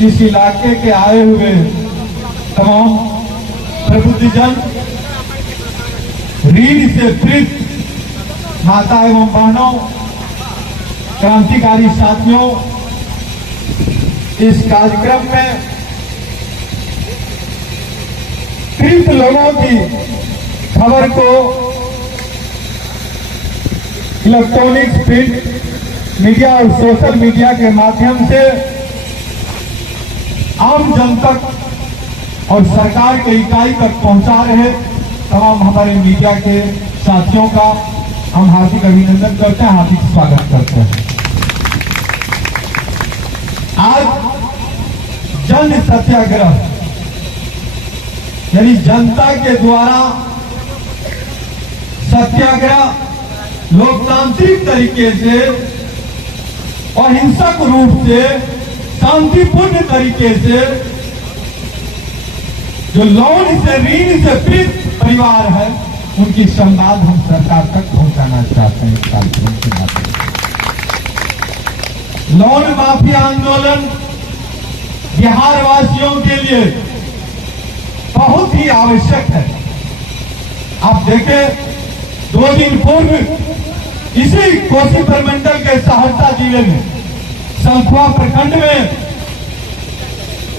इस इलाके के आए हुए तमाम प्रबुद्धजन, रीढ़ से पीड़ित माता एवं बहनों, क्रांतिकारी साथियों, इस कार्यक्रम में पीड़ित लोगों की खबर को इलेक्ट्रॉनिक्स, प्रिंट मीडिया और सोशल मीडिया के माध्यम से आम जन तक और सरकार के इकाई तक पहुंचा रहे तमाम हमारे मीडिया के साथियों का हम हार्दिक अभिनंदन करते हैं, हार्दिक स्वागत करते हैं। आज जन सत्याग्रह यानी जनता के द्वारा सत्याग्रह लोकतांत्रिक तरीके से, अहिंसक रूप से, शांतिपूर्ण तरीके से जो लोन से ऋण से पीड़ित परिवार है उनकी संवाद हम सरकार तक पहुंचाना चाहते हैं। इस कार्यक्रम के माध्यम से लोन माफी आंदोलन बिहार वासियों के लिए बहुत ही आवश्यक है। आप देखें, 2 दिन पूर्व इसी कोसी प्रमंडल के सहरसा जिले में संखुआ प्रखंड में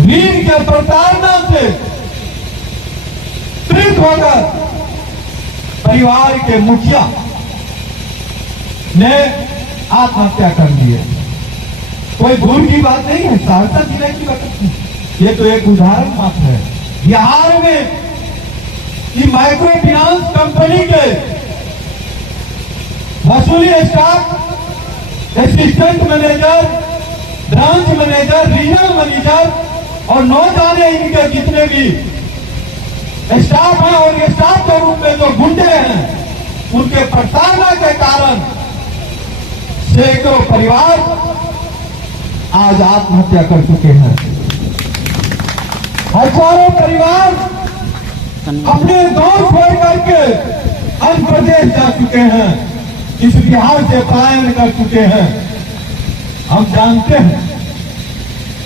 ऋण के प्रताड़ना से पीड़ित होकर परिवार के मुखिया ने आत्महत्या कर ली है। कोई दूर की बात नहीं है, सहरसा जिले की बात नहीं, ये तो एक उदाहरण मात्र है। बिहार में माइक्रो फाइनेंस कंपनी के वसूली staff, assistant manager, branch manager, regional manager और न जाने इनके जितने भी स्टाफ हैं और स्टाफ के रूप में जो गुंडे हैं, उनके प्रताड़ना के कारण सैकड़ों परिवार आज आत्महत्या कर चुके हैं। हजारों परिवार अपने गांव छोड़ करके अन्य प्रदेश जा चुके हैं, इस बिहार से पलायन कर चुके हैं। हम जानते हैं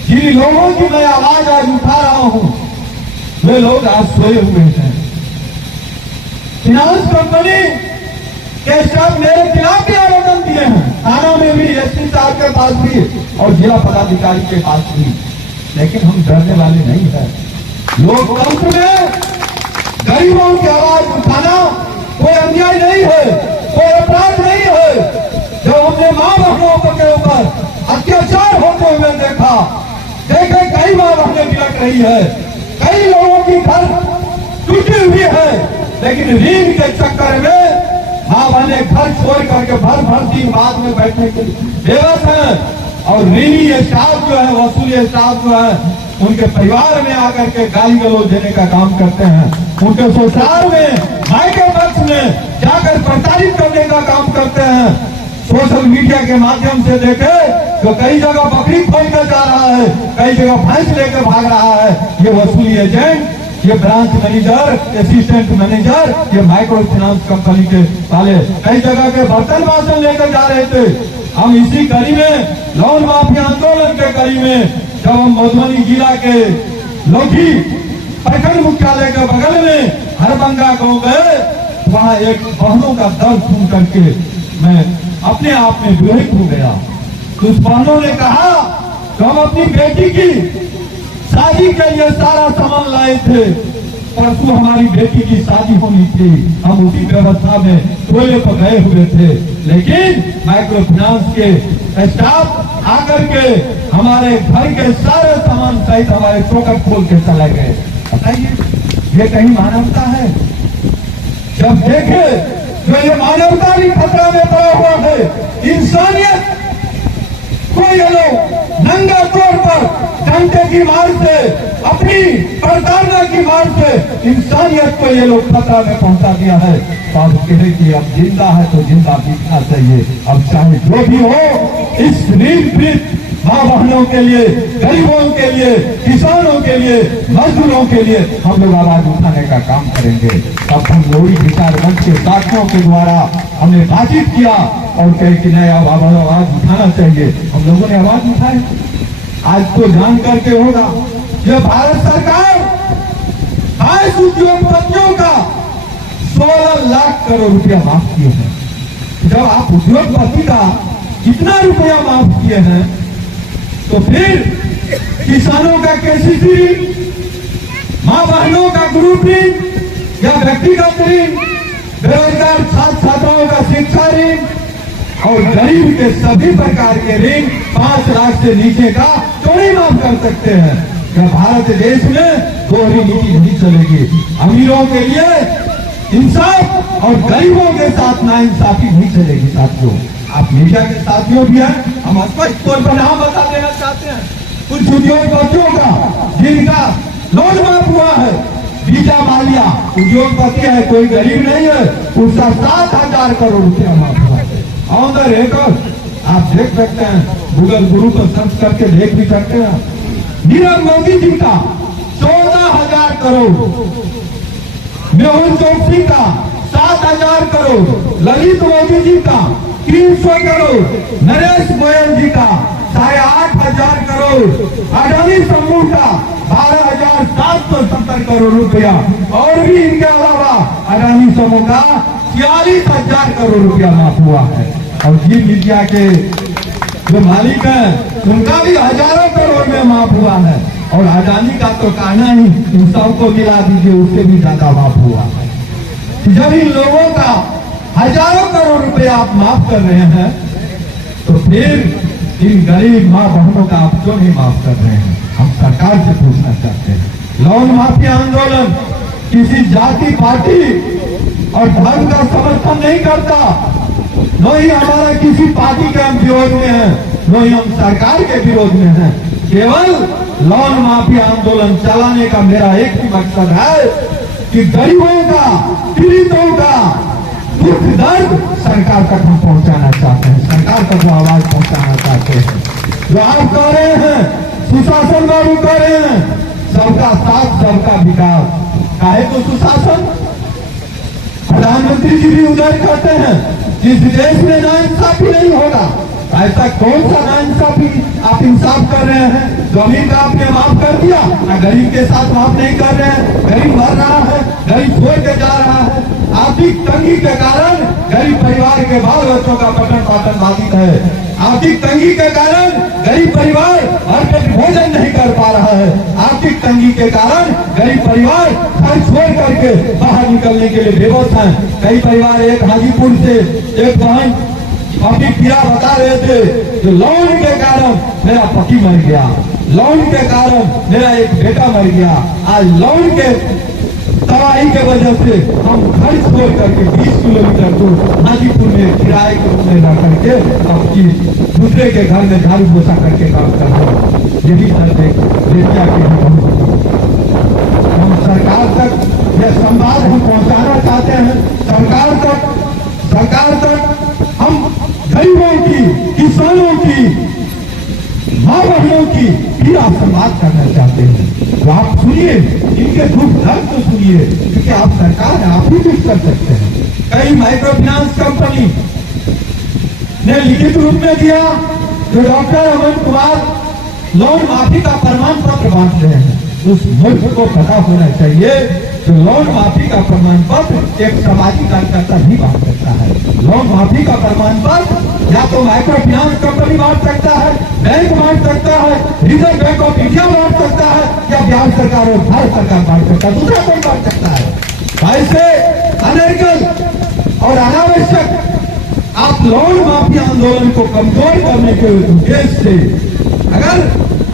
जिन लोगों की मैं आवाज आज उठा रहा हूं वे लोग आज सोए हुए हैं। फाइनेंस कंपनी के स्टाफ मेरे खिलाफ भी आवेदन दिए हैं, थाना में भी, एसपी साहब के पास भी और जिला पदाधिकारी के पास भी, लेकिन हम डरने वाले नहीं है। लोकतंत्र में गरीबों की आवाज उठाना कोई अन्याय नहीं है, कोई अपराध नहीं है। जब हमने मां बहनों के ऊपर अत्याचार होते हुए देखा, देखे कई मां बहनें बिलक रही है, कई लोगों की घर टूटी हुई है, लेकिन ऋण के चक्कर में मां बहने घर छोड़ करके भर दिन बाद में बैठने के बेबस है। और ऋणी स्टाफ जो है, वसूली स्टाफ जो है, उनके परिवार में आकर के गाली गलौज देने का काम करते हैं, उनके ससुराल में, भाई के पक्ष में जाकर प्रताड़ित करने का काम करते हैं। सोशल मीडिया के माध्यम से देखे तो कई जगह बकरी खोल कर जा रहा है, कई जगह भैंस लेकर भाग रहा है। ये वसूली एजेंट, ये ब्रांच मैनेजर, असिस्टेंट मैनेजर, ये माइक्रो फाइनेंस कंपनी के वाले कई जगह के बर्तन बासन लेकर जा रहे थे। हम इसी कड़ी में, लोन माफी आंदोलन के कड़ी में, जब हम मधुबनी जिला के लोधी प्रखंड मुख्यालय के बगल में हरबंगा गांव गए, वहां एक बहनों का दर्द सुन करके मैं अपने आप में विरहित हो गया। उस बहनों ने कहा कि हम अपनी बेटी की शादी के लिए सारा सामान लाए थे, परसों हमारी बेटी की शादी होनी थी, हम उसी व्यवस्था में टोले पर गए हुए थे, लेकिन माइक्रो फाइनेंस के स्टाफ आकर के हमारे घर के सारे सामान सहित हमारे चौखट खोल के चले गए। बताइए ये कहीं मानवता है? जब देखे जो ये मानवता भी खतरा में पड़ा हुआ है, इंसानियत को ये लोग नंगा तौर पर डंडे की मार से, अपनी प्रताड़ना की मार से इंसानियत को ये लोग खतरा में पहुंचा दिया है। तो अब कहे कि अब जिंदा है तो जिंदा दिखना चाहिए। अब चाहे जो भी हो, इस ऋण पीड़ित मां बहनों के लिए, गरीबों के लिए, किसानों के लिए, मजदूरों के लिए हम लोग आवाज उठाने का काम करेंगे। अब हम लोही विचार मंच के साथियों के द्वारा हमने बातचीत किया और कहे कि नया आवाज उठाना चाहिए। हम लोगों ने आवाज उठाई, आज तो जान करके होगा, ये भारत सरकार 22 उद्योगपतियों का 16 लाख करोड़ रुपया माफ किए हैं। जब आप उद्योगपति का इतना रुपया माफ किए हैं, तो फिर किसानों का केसीसी ऋण, मां बहनों का ग्रुप ऋण या व्यक्तिगत ऋण, बेरोजगार छात्र छात्राओं का शिक्षा ऋण और गरीब के सभी प्रकार के ऋण 5 लाख से नीचे का क्यों नहीं माफ कर सकते हैं? क्या भारत देश में दोहरी नीति नहीं चलेगी? अमीरों के लिए इंसाफ और गरीबों के साथ नाइंसाफी नहीं चलेगी। साथियों, आप मीडिया के साथियों भी हैं, हम स्पष्ट तौर पर नाम बता देना चाहते हैं कुछ उद्योगपतियों का जिनका लोन माफ हुआ है। बीजा मालिया उद्योगपति है, कोई गरीब नहीं है, उसका 7,000 करोड़ रुपया माफ हुआ है। ऑन द रिकॉर्ड आप देख सकते हैं, गूगल गुरु पर सर्च करके देख भी सकते हैं। नीरव मोदी जी का 14,000 करोड़, मेहुल चौकसी का 7,000 करोड़, ललित मोदी जी का 300 करोड़, नरेश गोयल जी का 8,500 करोड़, अडानी समूह का 12,770 करोड़ रुपया और भी इनके अलावा अडानी समूह का 46,000 करोड़ रुपया माफ हुआ है। और जी मीडिया के जो मालिक हैं उनका भी हजारों करोड़ में माफ हुआ है। और अडानी का तो कहना ही, इन सबको मिला दीजिए, उससे भी ज्यादा माफ हुआ है। जब इन लोगों का हजारों करोड़ रुपया आप माफ कर रहे हैं, तो फिर इन गरीब माँ बहनों का आप क्यों नहीं माफ कर रहे हैं? हम सरकार से पूछना चाहते हैं। लोन माफी आंदोलन किसी जाति, पार्टी और धर्म का समर्थन नहीं करता। न ही हमारा किसी पार्टी के हम विरोध में हैं, न ही हम सरकार के विरोध में हैं। केवल लोन माफी आंदोलन चलाने का मेरा एक ही मकसद है कि गरीबों का, पीड़ितों का दुख दर्द सरकार तक हम पहुंचाना चाहते हैं, सरकार तक वो आवाज पहुंचाना चाहते हैं। जो आप कह रहे हैं, सुशासन बाबू कह रहे हैं, सबका साथ सबका विकास, काहे तो सुशासन? प्रधानमंत्री जी भी उधर कहते हैं जिस देश में नाइंसाफी नहीं होगा, ऐसा कौन सा नाइंसाफी आप इंसाफ कर रहे हैं? जमीन का आपने माफ कर दिया, गरीब के साथ माफ नहीं कर रहे हैं। गरीब मर रहा है, गरीब छोड़ के जा रहा है। आर्थिक तंगी के कारण गरीब परिवार के बाल बच्चों का पठन पाठन बाधित है। आर्थिक तंगी के कारण गरीब परिवार हर पेट भोजन नहीं कर पा रहा है। आर्थिक तंगी के कारण गरीब परिवार घर छोड़ करके बाहर निकलने के लिए बेबस है। कई परिवार, एक हाजीपुर से एक बहन अपनी पीड़ा बता रहे थे, जो लोन के कारण मेरा पति मर गया, लोन के कारण मेरा एक बेटा मर गया। आज लोन के तबाही के वजह से हम घर छोड़ करके 20 किलोमीटर दूर हाजीपुर में किराए के रूप में रह करके अपनी दूसरे के घर में झाड़ू पोछा करके काम कर रहे हैं। ये भी सर बेटिया के हम सरकार तक यह संवाद हम पहुंचाना चाहते हैं। सरकार तक हम गरीबों की, किसानों की, माँ बहनों की पीड़ा संवाद करना चाहते हैं। तो आप सुनिए, इनके दुख दर्द तो सुनिए, क्योंकि आप सरकार है, आप ही कुछ कर सकते हैं। कई माइक्रो फाइनेंस कंपनी ने लिखित रूप में दिया, जो डॉक्टर अमन कुमार लोन माफी का प्रमाण पत्र बांट रहे हैं। उस मुल्क को पता होना चाहिए तो लोन माफी का प्रमाण पत्र एक सामाजिक कार्यकर्ता भी बांट सकता है। लोन माफी का प्रमाण पत्र या तो माइक्रो फाइनेंस कंपनी बांट सकता है, बैंक बांट सकता है, रिजर्व बैंक ऑफ इंडिया बांट सकता है, या बिहार सरकार और भारत सरकार बांट सकता है, दूसरा कौन बांट सकता है? ऐसे अनर्गल और अनावश्यक आप लोन माफी आंदोलन को कमजोर करने के उद्देश्य से अगर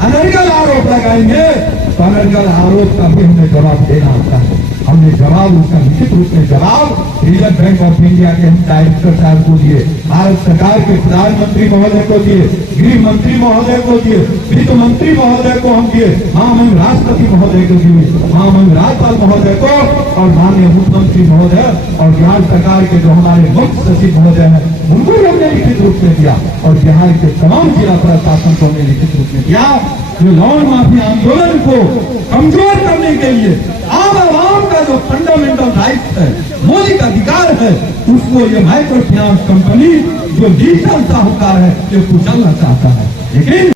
अनर्गल आरोप लगाएंगे तो अनर्गल आरोप का भी हमें जवाब देना होता है। हमने जवाब उसका निश्चित रूप में जवाब रिजर्व बैंक ऑफ इंडिया के डायरेक्टर साहब को दिए, भारत सरकार के प्रधानमंत्री महोदय को दिए, गृह मंत्री महोदय को दिए, वित्त मंत्री महोदय को हम दिए, महामहिम राष्ट्रपति महोदय को दिए, महामहिम राज्यपाल महोदय को और माननीय मुख्यमंत्री महोदय और बिहार सरकार के जो हमारे मुख्य सचिव महोदय है उनको भी हमने लिखित रूप में दिया और बिहार के तमाम जिला प्रशासन को हमने लिखित रूप में दिया। जो लोन माफी आंदोलन को कमजोर करने के लिए आम आवाम का जो फंडामेंटल राइट है, मौलिक अधिकार है, उसको ये माइक्रो फाइनेंस कंपनी जो डिजिटल साहूकार है ये कुचलना चाहता है। लेकिन